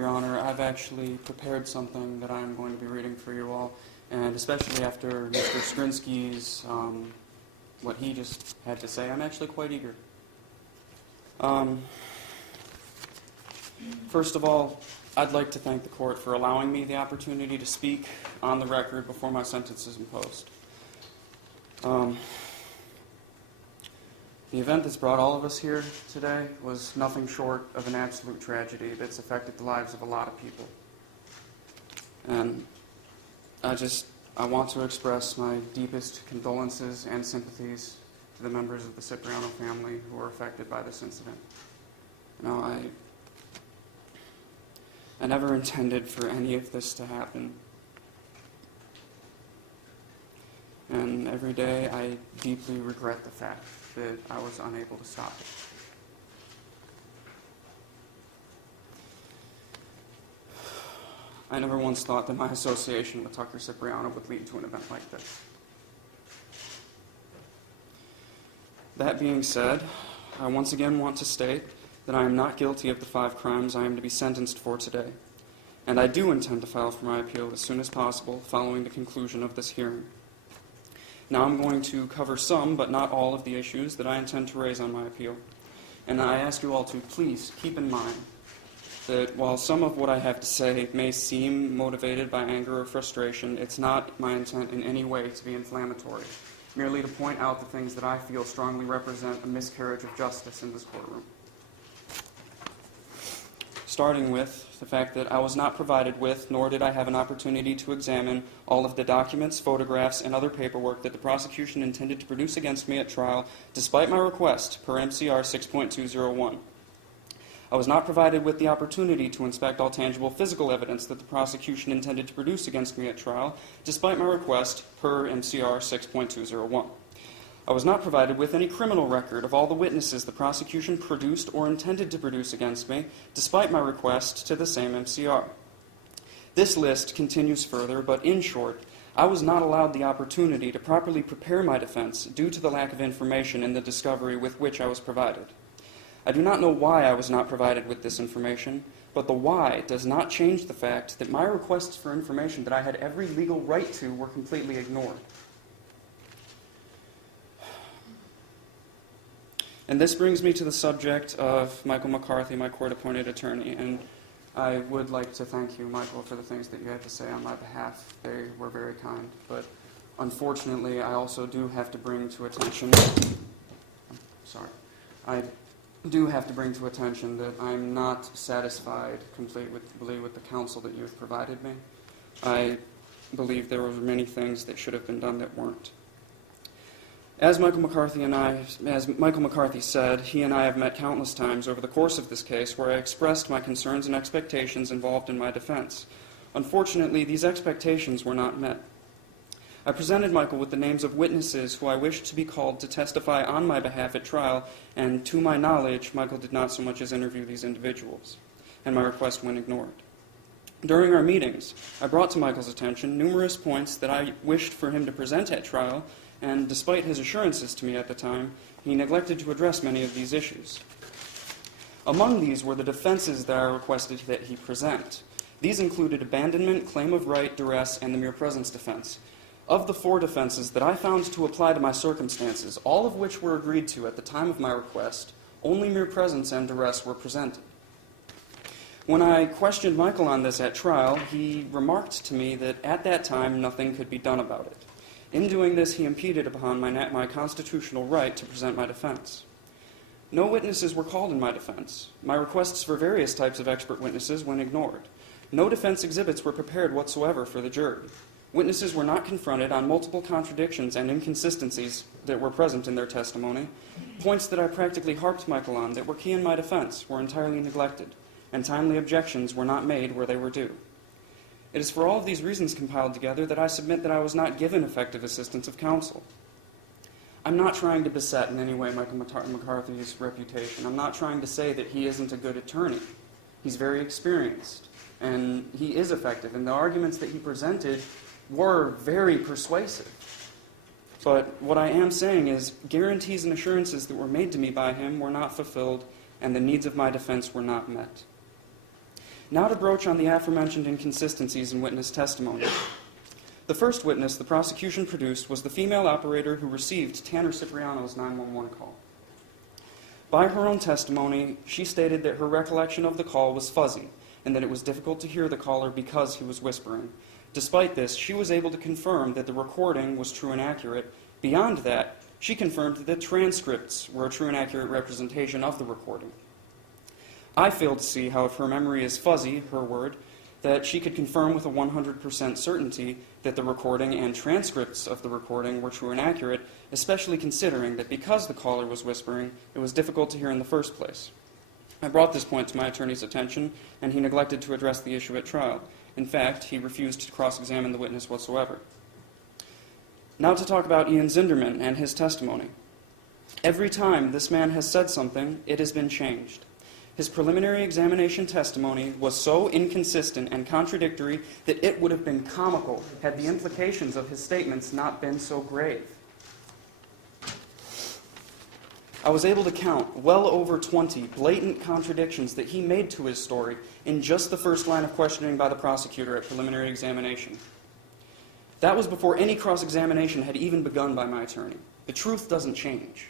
Your Honor, I've actually prepared something that I'm going to be reading for you all, and especially after Mr. Skrinsky's, what he just had to say, I'm actually quite eager. First of all, I'd like to thank the court for allowing me the opportunity to speak on the record before my sentence is imposed. The event that's brought all of us here today was nothing short of an absolute tragedy that's affected the lives of a lot of people. And I want to express my deepest condolences and sympathies to the members of the Cipriano family who were affected by this incident. You know, I never intended for any of this to happen. And every day I deeply regret the fact that I was unable to stop it. I never once thought that my association with Tucker Cipriano would lead to an event like this. That being said, I once again want to state that I am not guilty of the 5 crimes I am to be sentenced for today, and I do intend to file for my appeal as soon as possible following the conclusion of this hearing. Now I'm going to cover some, but not all, of the issues that I intend to raise on my appeal. And I ask you all to please keep in mind that while some of what I have to say may seem motivated by anger or frustration, it's not my intent in any way to be inflammatory, merely to point out the things that I feel strongly represent a miscarriage of justice in this courtroom. Starting with the fact that I was not provided with, nor did I have an opportunity to examine all of the documents, photographs, and other paperwork that the prosecution intended to produce against me at trial, despite my request per MCR 6.201. I was not provided with the opportunity to inspect all tangible physical evidence that the prosecution intended to produce against me at trial, despite my request per MCR 6.201. I was not provided with any criminal record of all the witnesses the prosecution produced or intended to produce against me, despite my request to the same MCR. This list continues further, but in short, I was not allowed the opportunity to properly prepare my defense due to the lack of information in the discovery with which I was provided. I do not know why I was not provided with this information, but the why does not change the fact that my requests for information that I had every legal right to were completely ignored. And this brings me to the subject of Michael McCarthy, my court-appointed attorney, and I would like to thank you, Michael, for the things that you had to say on my behalf. They were very kind, but unfortunately, I also do have to bring to attention, I do have to bring to attention that I'm not satisfied completely with the counsel that you have provided me. I believe there were many things that should have been done that weren't. As Michael McCarthy said, he and I have met countless times over the course of this case where I expressed my concerns and expectations involved in my defense. Unfortunately, these expectations were not met. I presented Michael with the names of witnesses who I wished to be called to testify on my behalf at trial, and to my knowledge, Michael did not so much as interview these individuals, and my request went ignored. During our meetings, I brought to Michael's attention numerous points that I wished for him to present at trial, and despite his assurances to me at the time, he neglected to address many of these issues. Among these were the defenses that I requested that he present. These included abandonment, claim of right, duress, and the mere presence defense. Of the 4 defenses that I found to apply to my circumstances, all of which were agreed to at the time of my request, only mere presence and duress were presented. When I questioned Michael on this at trial, he remarked to me that at that time nothing could be done about it. In doing this, he impeded upon my constitutional right to present my defense. No witnesses were called in my defense. My requests for various types of expert witnesses went ignored. No defense exhibits were prepared whatsoever for the jury. Witnesses were not confronted on multiple contradictions and inconsistencies that were present in their testimony. Points that I practically harped Michael on that were key in my defense were entirely neglected, and timely objections were not made where they were due. It is for all of these reasons compiled together that I submit that I was not given effective assistance of counsel. I'm not trying to beset in any way Michael McCarthy's reputation. I'm not trying to say that he isn't a good attorney. He's very experienced, and he is effective, and the arguments that he presented were very persuasive. But what I am saying is guarantees and assurances that were made to me by him were not fulfilled, and the needs of my defense were not met. Now to broach on the aforementioned inconsistencies in witness testimony. The first witness the prosecution produced was the female operator who received Tanner Cipriano's 911 call. By her own testimony, she stated that her recollection of the call was fuzzy and that it was difficult to hear the caller because he was whispering. Despite this, she was able to confirm that the recording was true and accurate. Beyond that, she confirmed that the transcripts were a true and accurate representation of the recording. I failed to see how, if her memory is fuzzy, her word, that she could confirm with a 100% certainty that the recording and transcripts of the recording were true and accurate, especially considering that because the caller was whispering, it was difficult to hear in the first place. I brought this point to my attorney's attention, and he neglected to address the issue at trial. In fact, he refused to cross-examine the witness whatsoever. Now to talk about Ian Zinderman and his testimony. Every time this man has said something, it has been changed. His preliminary examination testimony was so inconsistent and contradictory that it would have been comical had the implications of his statements not been so grave. I was able to count well over 20 blatant contradictions that he made to his story in just the first line of questioning by the prosecutor at preliminary examination. That was before any cross-examination had even begun by my attorney. The truth doesn't change.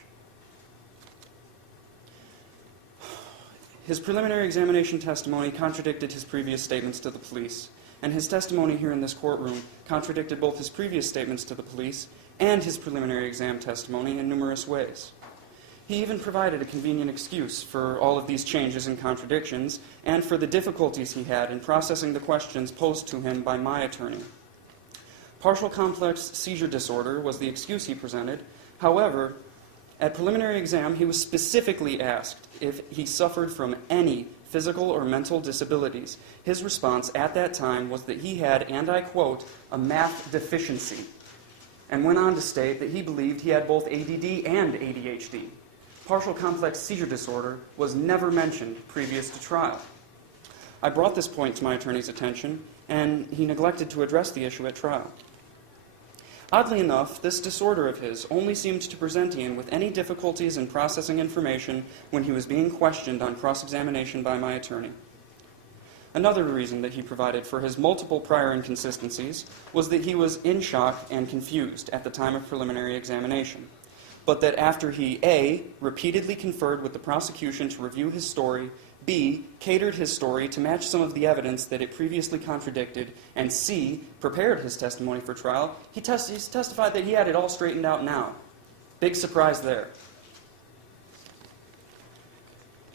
His preliminary examination testimony contradicted his previous statements to the police, and his testimony here in this courtroom contradicted both his previous statements to the police and his preliminary exam testimony in numerous ways. He even provided a convenient excuse for all of these changes and contradictions, and for the difficulties he had in processing the questions posed to him by my attorney. Partial complex seizure disorder was the excuse he presented. However, at preliminary exam, he was specifically asked if he suffered from any physical or mental disabilities. His response at that time was that he had, and I quote, a math deficiency, and went on to state that he believed he had both ADD and ADHD. Partial complex seizure disorder was never mentioned previous to trial. I brought this point to my attorney's attention, and he neglected to address the issue at trial. Oddly enough, this disorder of his only seemed to present Ian with any difficulties in processing information when he was being questioned on cross-examination by my attorney. Another reason that he provided for his multiple prior inconsistencies was that he was in shock and confused at the time of preliminary examination, but that after he A, repeatedly conferred with the prosecution to review his story, B, catered his story to match some of the evidence that it previously contradicted, and C, prepared his testimony for trial, he's testified that he had it all straightened out now. Big surprise there.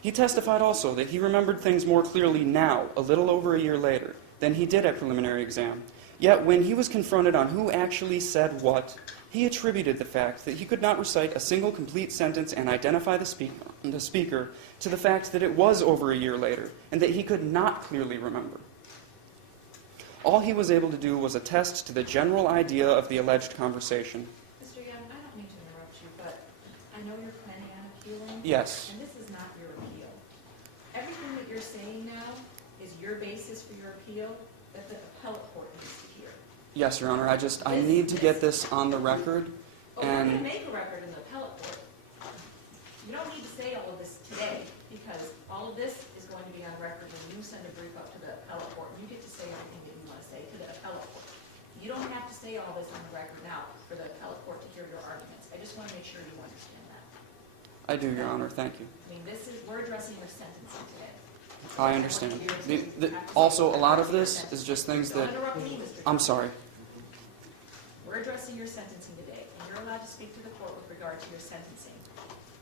He testified also that he remembered things more clearly now, a little over a year later, than he did at preliminary exam. Yet when he was confronted on who actually said what, he attributed the fact that he could not recite a single complete sentence and identify the speaker to the fact that it was over a year later, and that he could not clearly remember. All he was able to do was attest to the general idea of the alleged conversation. Mr. Young, I don't mean to interrupt you, but I know you're planning on appealing. Yes. And this is not your appeal. Everything that you're saying now is your basis for your appeal that the appellate court needs to hear. Yes, Your Honor. I need to get this on the record. Well, we're going to make a record in the appellate court. You don't need to say all of this today, because all of this is going to be on record when you send a brief up to the appellate court. You get to say everything that you want to say to the appellate court. You don't have to say all this on the record now for the appellate court to hear your arguments. I just want to make sure you understand that. I do, Your Honor. Thank you. I mean, we're addressing your sentencing today. I understand. Also, a lot of this is just things that... Don't interrupt me, Mr. I'm sorry. We're addressing your sentencing today, and you're allowed to speak to the court with regard to your sentencing.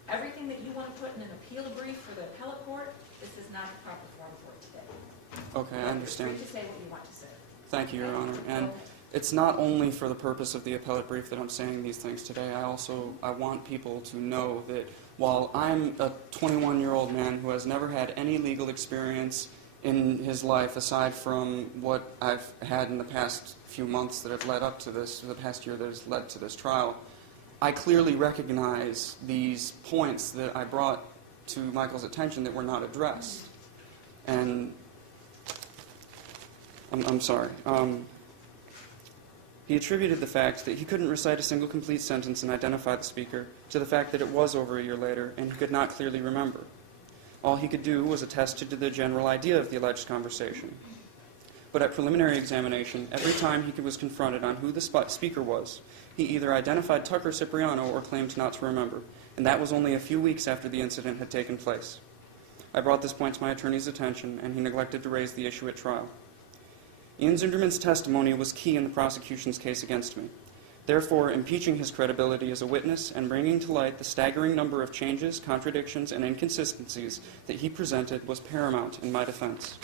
Everything that you want to put in an appeal brief for the appellate court, this is not the proper form for it today. Okay, I understand. You're free to say what you want to say. Thank you, Your Honor. And it's not only for the purpose of the appellate brief that I'm saying these things today. I want people to know that while I'm a 21-year-old man who has never had any legal experience in his life aside from what I've had in the past few months that have led up to this, or the past year that has led to this trial, I clearly recognize these points that I brought to Michael's attention that were not addressed. And I'm sorry. He attributed the fact that he couldn't recite a single complete sentence and identify the speaker to the fact that it was over a year later and he could not clearly remember. All he could do was attest to the general idea of the alleged conversation. But at preliminary examination, every time he was confronted on who the speaker was, he either identified Tucker Cipriano or claimed not to remember, and that was only a few weeks after the incident had taken place. I brought this point to my attorney's attention, and he neglected to raise the issue at trial. Ian Zunderman's testimony was key in the prosecution's case against me. Therefore, impeaching his credibility as a witness and bringing to light the staggering number of changes, contradictions, and inconsistencies that he presented was paramount in my defense.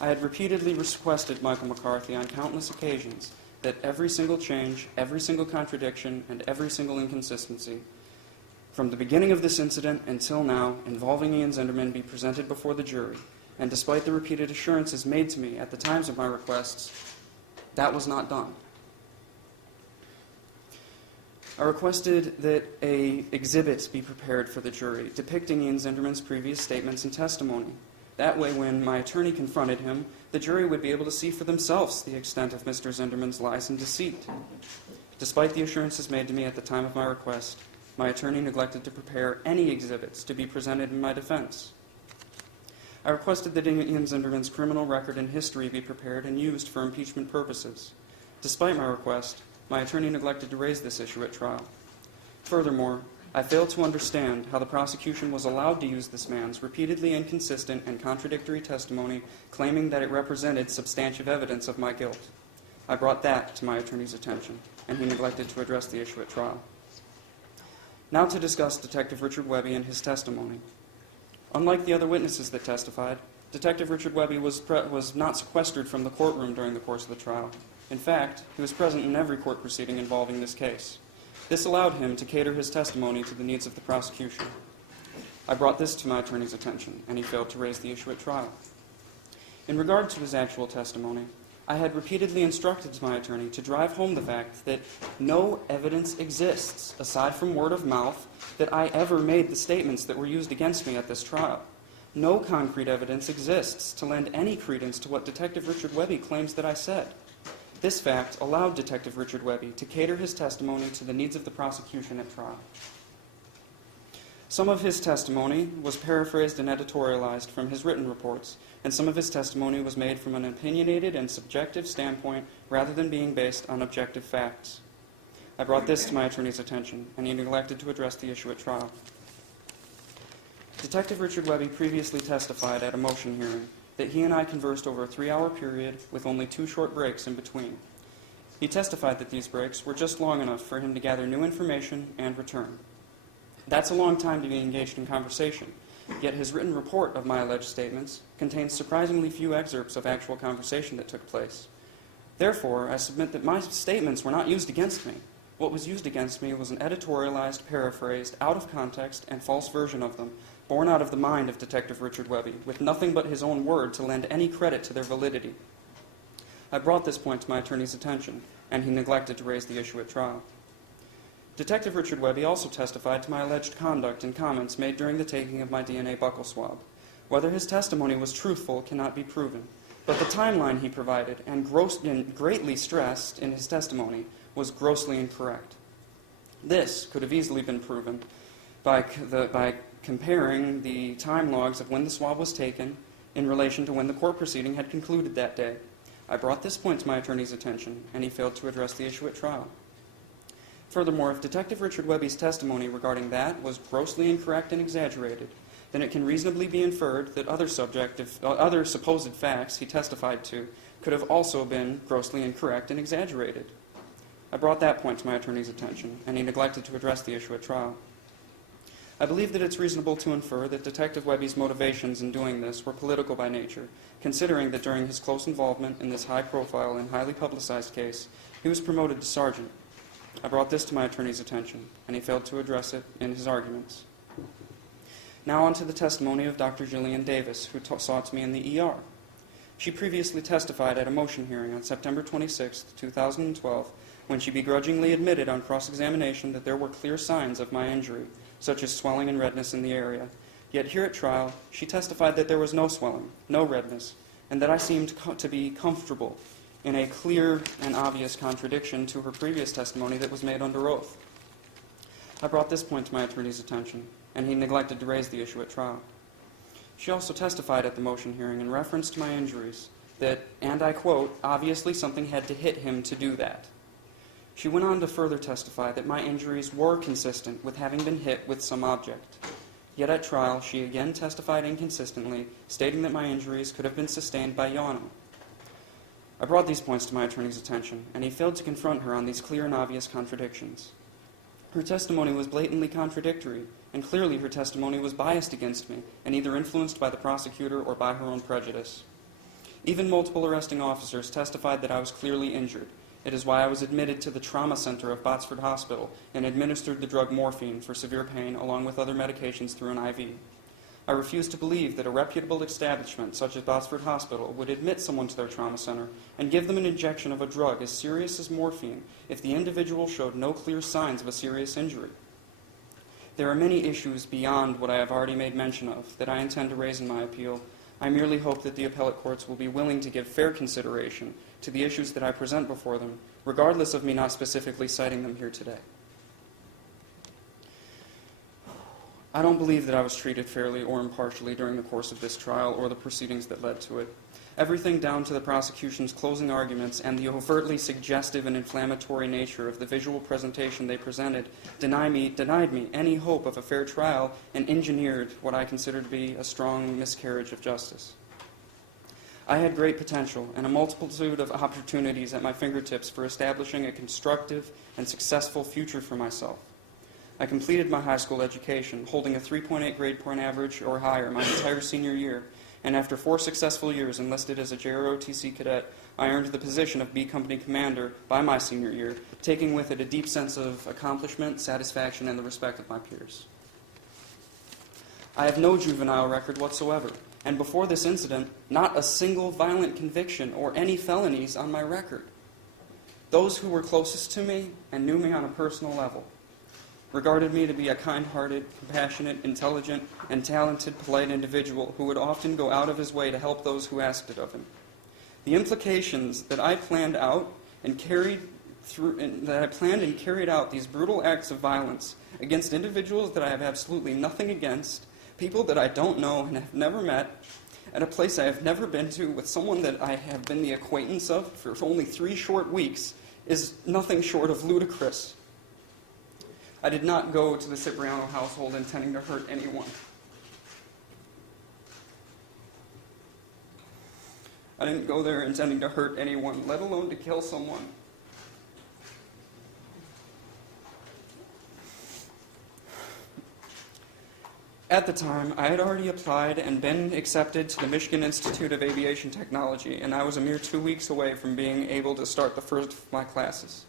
I had repeatedly requested Michael McCarthy on countless occasions that every single change, every single contradiction, and every single inconsistency, from the beginning of this incident until now, involving Ian Zunderman, be presented before the jury. And despite the repeated assurances made to me at the times of my requests, that was not done. I requested that an exhibit be prepared for the jury depicting Ian Zunderman's previous statements and testimony. That way, when my attorney confronted him, the jury would be able to see for themselves the extent of Mr. Zunderman's lies and deceit. Despite the assurances made to me at the time of my request, my attorney neglected to prepare any exhibits to be presented in my defense. I requested that Ian Zunderman's criminal record and history be prepared and used for impeachment purposes. Despite my request, my attorney neglected to raise this issue at trial. Furthermore, I failed to understand how the prosecution was allowed to use this man's repeatedly inconsistent and contradictory testimony, claiming that it represented substantive evidence of my guilt. I brought that to my attorney's attention, and he neglected to address the issue at trial. Now to discuss Detective Richard Webby and his testimony. Unlike the other witnesses that testified, Detective Richard Webby was not sequestered from the courtroom during the course of the trial. In fact, he was present in every court proceeding involving this case. This allowed him to cater his testimony to the needs of the prosecution. I brought this to my attorney's attention, and he failed to raise the issue at trial. In regard to his actual testimony, I had repeatedly instructed my attorney to drive home the fact that no evidence exists, aside from word of mouth, that I ever made the statements that were used against me at this trial. No concrete evidence exists to lend any credence to what Detective Richard Webby claims that I said. This fact allowed Detective Richard Webby to cater his testimony to the needs of the prosecution at trial. Some of his testimony was paraphrased and editorialized from his written reports, and some of his testimony was made from an opinionated and subjective standpoint rather than being based on objective facts. I brought this to my attorney's attention, and he neglected to address the issue at trial. Detective Richard Webby previously testified at a motion hearing that he and I conversed over a 3-hour period with only 2 short breaks in between. He testified that these breaks were just long enough for him to gather new information and return. That's a long time to be engaged in conversation, yet his written report of my alleged statements contains surprisingly few excerpts of actual conversation that took place. Therefore, I submit that my statements were not used against me. What was used against me was an editorialized, paraphrased, out of context, and false version of them, born out of the mind of Detective Richard Webby, with nothing but his own word to lend any credit to their validity. I brought this point to my attorney's attention, and he neglected to raise the issue at trial. Detective Richard Webby also testified to my alleged conduct and comments made during the taking of my DNA buccal swab. Whether his testimony was truthful cannot be proven, but the timeline he provided and greatly stressed in his testimony was grossly incorrect. This could have easily been proven by comparing the time logs of when the swab was taken in relation to when the court proceeding had concluded that day. I brought this point to my attorney's attention, and he failed to address the issue at trial. Furthermore, if Detective Richard Webby's testimony regarding that was grossly incorrect and exaggerated, then it can reasonably be inferred that other supposed facts he testified to could have also been grossly incorrect and exaggerated. I brought that point to my attorney's attention, and he neglected to address the issue at trial. I believe that it's reasonable to infer that Detective Webby's motivations in doing this were political by nature, considering that during his close involvement in this high-profile and highly publicized case, he was promoted to sergeant. I brought this to my attorney's attention, and he failed to address it in his arguments. Now on to the testimony of Dr. Jillian Davis, who saw to me in the ER. She previously testified at a motion hearing on September 26, 2012, when she begrudgingly admitted on cross-examination that there were clear signs of my injury, such as swelling and redness in the area. Yet here at trial, she testified that there was no swelling, no redness, and that I seemed to be comfortable, in a clear and obvious contradiction to her previous testimony that was made under oath. I brought this point to my attorney's attention, and he neglected to raise the issue at trial. She also testified at the motion hearing in reference to my injuries that, and I quote, obviously something had to hit him to do that. She went on to further testify that my injuries were consistent with having been hit with some object. Yet at trial, she again testified inconsistently, stating that my injuries could have been sustained by Yano. I brought these points to my attorney's attention, and he failed to confront her on these clear and obvious contradictions. Her testimony was blatantly contradictory, and clearly her testimony was biased against me, and either influenced by the prosecutor or by her own prejudice. Even multiple arresting officers testified that I was clearly injured. It is why I was admitted to the trauma center of Botsford Hospital and administered the drug morphine for severe pain along with other medications through an IV. I refuse to believe that a reputable establishment such as Botsford Hospital would admit someone to their trauma center and give them an injection of a drug as serious as morphine if the individual showed no clear signs of a serious injury. There are many issues beyond what I have already made mention of that I intend to raise in my appeal. I merely hope that the appellate courts will be willing to give fair consideration to the issues that I present before them, regardless of me not specifically citing them here today. I don't believe that I was treated fairly or impartially during the course of this trial or the proceedings that led to it. Everything down to the prosecution's closing arguments and the overtly suggestive and inflammatory nature of the visual presentation they presented denied me any hope of a fair trial and engineered what I consider to be a strong miscarriage of justice. I had great potential and a multitude of opportunities at my fingertips for establishing a constructive and successful future for myself. I completed my high school education, holding a 3.8 grade point average or higher my entire senior year, and after 4 successful years enlisted as a JROTC cadet, I earned the position of B Company Commander by my senior year, taking with it a deep sense of accomplishment, satisfaction, and the respect of my peers. I have no juvenile record whatsoever, and before this incident, not a single violent conviction or any felonies on my record. Those who were closest to me and knew me on a personal level regarded me to be a kind-hearted, compassionate, intelligent, and talented, polite individual who would often go out of his way to help those who asked it of him. The implications that I planned and carried out these brutal acts of violence against individuals that I have absolutely nothing against, people that I don't know and have never met, at a place I have never been to with someone that I have been the acquaintance of for only 3 short weeks, is nothing short of ludicrous. I did not go to the Cipriano household intending to hurt anyone. I didn't go there intending to hurt anyone, let alone to kill someone. At the time, I had already applied and been accepted to the Michigan Institute of Aviation Technology, and I was a mere 2 weeks away from being able to start the first of my classes.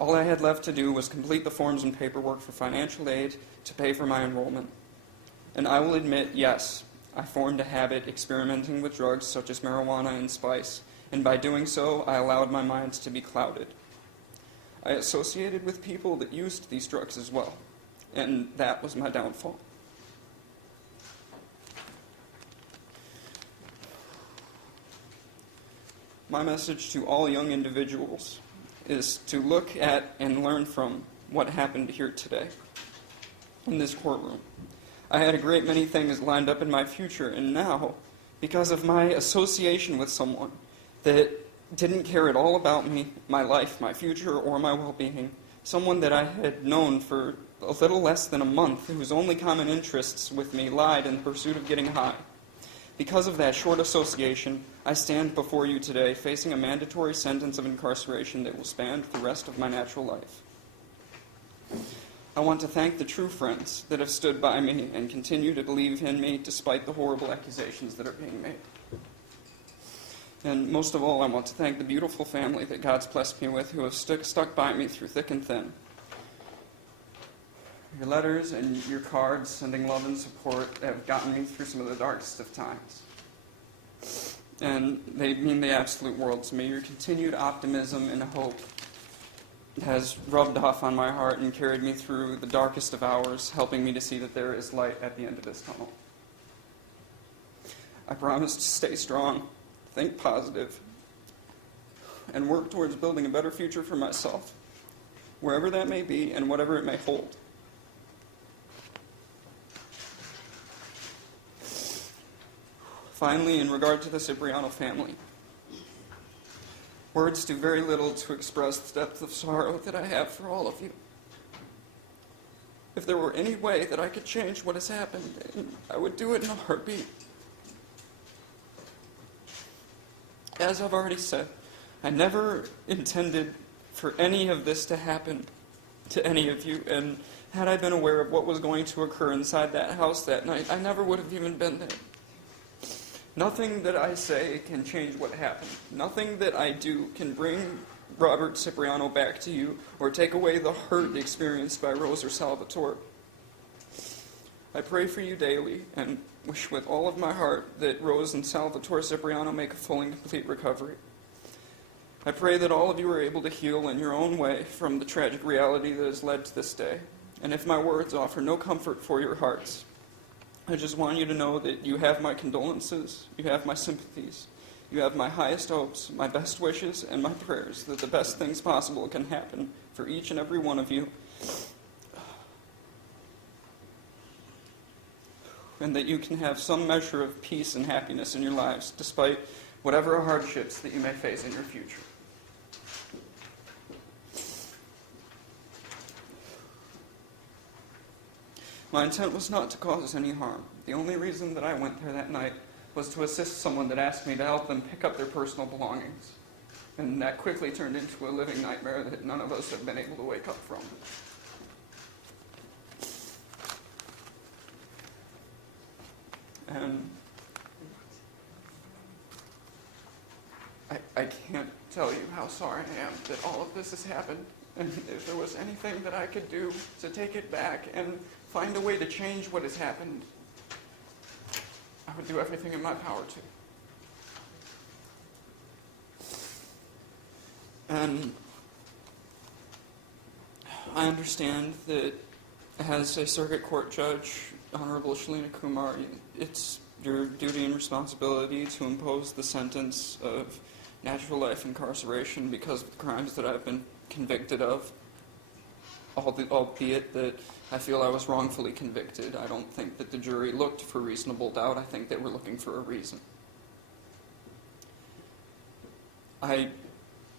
All I had left to do was complete the forms and paperwork for financial aid to pay for my enrollment. And I will admit, yes, I formed a habit experimenting with drugs such as marijuana and spice, and by doing so, I allowed my mind to be clouded. I associated with people that used these drugs as well, and that was my downfall. My message to all young individuals is to look at and learn from what happened here today in this courtroom. I had a great many things lined up in my future, and now, because of my association with someone that didn't care at all about me, my life, my future, or my well-being, someone that I had known for a little less than a month, whose only common interests with me lied in the pursuit of getting high. Because of that short association, I stand before you today facing a mandatory sentence of incarceration that will span the rest of my natural life. I want to thank the true friends that have stood by me and continue to believe in me despite the horrible accusations that are being made. And most of all, I want to thank the beautiful family that God's blessed me with, who have stuck by me through thick and thin. Your letters and your cards sending love and support have gotten me through some of the darkest of times. And they mean the absolute world to me. Your continued optimism and hope has rubbed off on my heart and carried me through the darkest of hours, helping me to see that there is light at the end of this tunnel. I promise to stay strong, think positive, and work towards building a better future for myself, wherever that may be and whatever it may hold. Finally, in regard to the Cipriano family, words do very little to express the depth of sorrow that I have for all of you. If there were any way that I could change what has happened, I would do it in a heartbeat. As I've already said, I never intended for any of this to happen to any of you, and had I been aware of what was going to occur inside that house that night, I never would have even been there. Nothing that I say can change what happened. Nothing that I do can bring Robert Cipriano back to you or take away the hurt experienced by Rose or Salvatore. I pray for you daily and wish with all of my heart that Rose and Salvatore Cipriano make a full and complete recovery. I pray that all of you are able to heal in your own way from the tragic reality that has led to this day. And if my words offer no comfort for your hearts, I just want you to know that you have my condolences, you have my sympathies, you have my highest hopes, my best wishes, and my prayers that the best things possible can happen for each and every one of you. And that you can have some measure of peace and happiness in your lives, despite whatever hardships that you may face in your future. My intent was not to cause any harm. The only reason that I went there that night was to assist someone that asked me to help them pick up their personal belongings. And that quickly turned into a living nightmare that none of us have been able to wake up from. And I can't tell you how sorry I am that all of this has happened. And if there was anything that I could do to take it back and find a way to change what has happened, I would do everything in my power to. And I understand that as a circuit court judge, Honorable Shalina Kumar, it's your duty and responsibility to impose the sentence of natural life incarceration because of the crimes that I've been convicted of, albeit that I feel I was wrongfully convicted. I don't think that the jury looked for reasonable doubt. I think they were looking for a reason. I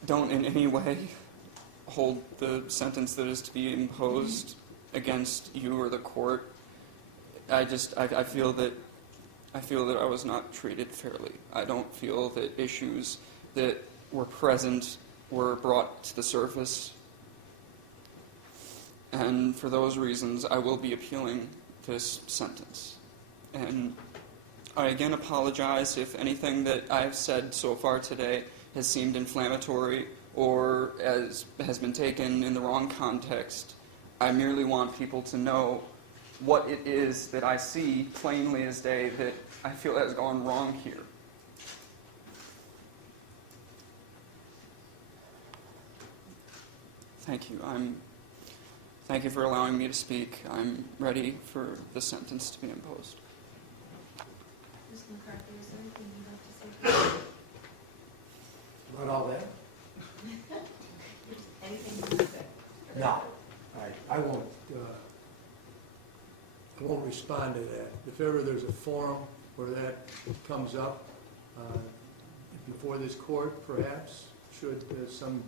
don't in any way hold the sentence that is to be imposed against you or the court. I feel that I was not treated fairly. I don't feel that issues that were present were brought to the surface. And for those reasons, I will be appealing this sentence. And I again apologize if anything that I've said so far today has seemed inflammatory or has been taken in the wrong context. I merely want people to know what it is that I see plainly as day that I feel has gone wrong here. Thank you. Thank you for allowing me to speak. I'm ready for the sentence to be imposed. Ms. McCarthy, is there anything you'd like to say? About all that? Anything you want to say? No. I won't respond to that. If ever there's a forum where that comes up, before this court, perhaps, should some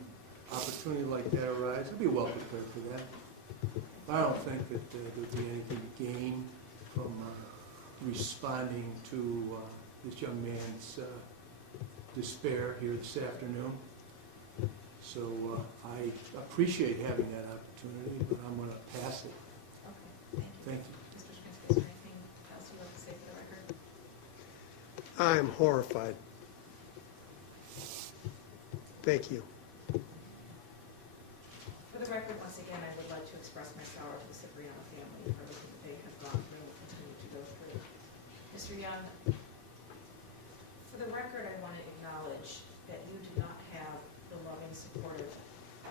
opportunity like that arise, I'd be well prepared for that. I don't think that there'd be anything gained from responding to this young man's despair here this afternoon. So I appreciate having that opportunity, but I'm going to pass it. Okay, Thank you. Mr. Shinsky, is there anything else you'd like to say for the record? I am horrified. Thank you. For the record, once again, I would like to express my sorrow to the Cipriano family for everything that they have gone through and will continue to go through. Mr. Young, for the record, I want to acknowledge that you did not have the loving, supportive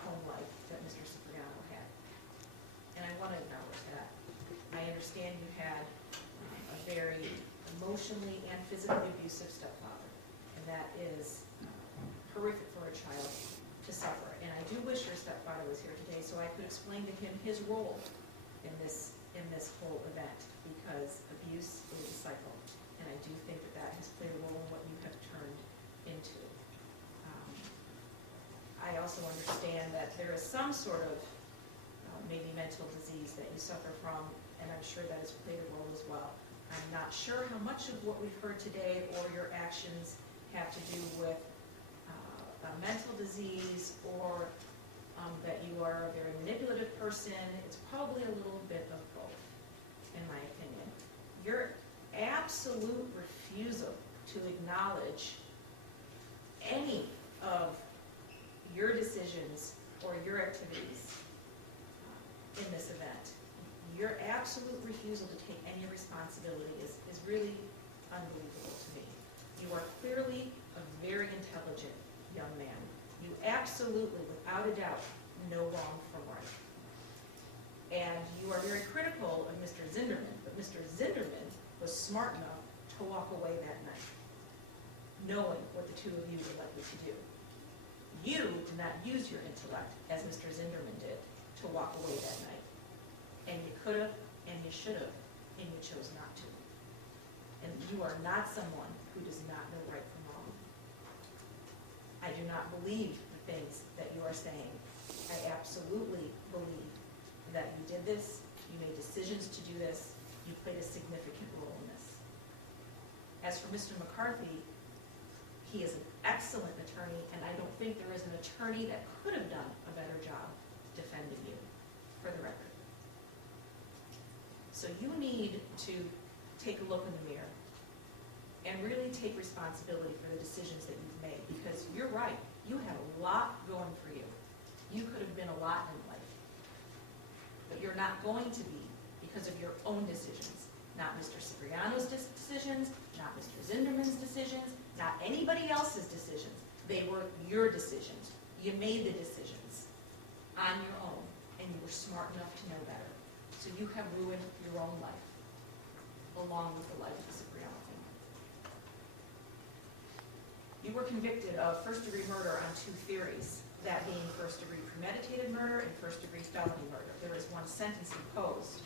home life that Mr. Cipriano had. And I want to acknowledge that. I understand you had a very emotionally and physically abusive stepfather, and that is horrific for a child to suffer. And I do wish your stepfather was here today so I could explain to him his role in this whole event, because abuse is a cycle, and I do think that that has clearly that there is some sort of maybe mental disease that you suffer from, and I'm sure that has played a role as well. I'm not sure how much of what we've heard today or your actions have to do with a mental disease or that you are a very manipulative person. It's probably a little bit of both, in my opinion. Your absolute refusal to acknowledge any of your decisions or your activities in this event, your absolute refusal to take any responsibility is really unbelievable to me. You are clearly a very intelligent young man. You absolutely, without a doubt, know wrong from right. And you are very critical of Mr. Zinderman, but Mr. Zinderman was smart enough to walk away that night, knowing what the two of you were likely to do. You did not use your intellect, as Mr. Zinderman did, to walk away that night. And you could have, and you should have, and you chose not to. And you are not someone who does not know right from wrong. I do not believe the things that you are saying. I absolutely believe that you did this, you made decisions to do this, you played a significant role in this. As for Mr. McCarthy, he is an excellent attorney, and I don't think there is an attorney that could have done a better job defending you, for the record. So you need to take a look in the mirror and really take responsibility for the decisions that you've made, because you're right, you have a lot going for you. You could have been a lot in life, but you're not going to be because of your own decisions, not Mr. Cipriano's decisions, not Mr. Zinderman's decisions, not anybody else's decisions. They were your decisions. You made the decisions on your own, and you were smart enough to know better. So you have ruined your own life, along with the life of the Cipriano family. You were convicted of first-degree murder on two theories, that being first-degree premeditated murder and first-degree felony murder. There is one sentence imposed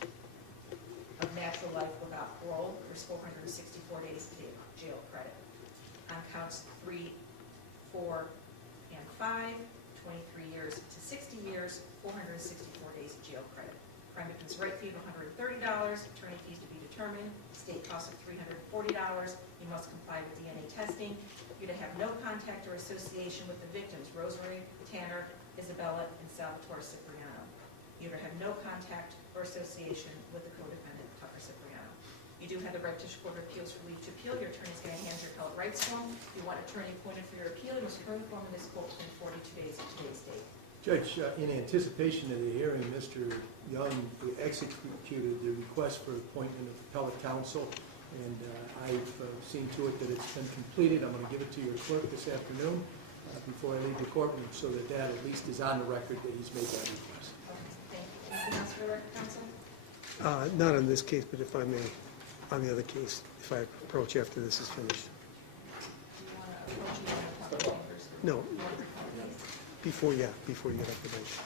of natural life without parole. There's 464 days jail credit. On counts 3, 4, and 5, 23 years to 60 years, 464 days jail credit. Crime victim's right fee of $130, attorney fees to be determined, state cost of $340. You must comply with DNA testing. You're to have no contact or association with the victims, Rosemary, Tanner, Isabella, and Salvatore Cipriano. You're to have no contact or association with the co-defendant, Tucker Cipriano. You do have the right to Court of Appeals for leave to appeal. Your attorney's going to hand your appellate rights form. If you want attorney appointed for your appeal, you must return the form in this court within 42 days of today's date. Judge, in anticipation of the hearing, Mr. Young executed the request for appointment of appellate counsel, and I've seen to it that it's been completed. I'm going to give it to your clerk this afternoon before I leave the courtroom, so that that at least is on the record that he's made that request. Okay, thank you. Anything else for the record, counsel? Not on this case, but if I may, on the other case, if I approach after this is finished. Do you want to approach me on the public first? No, You want to approach me? before you get up the bench.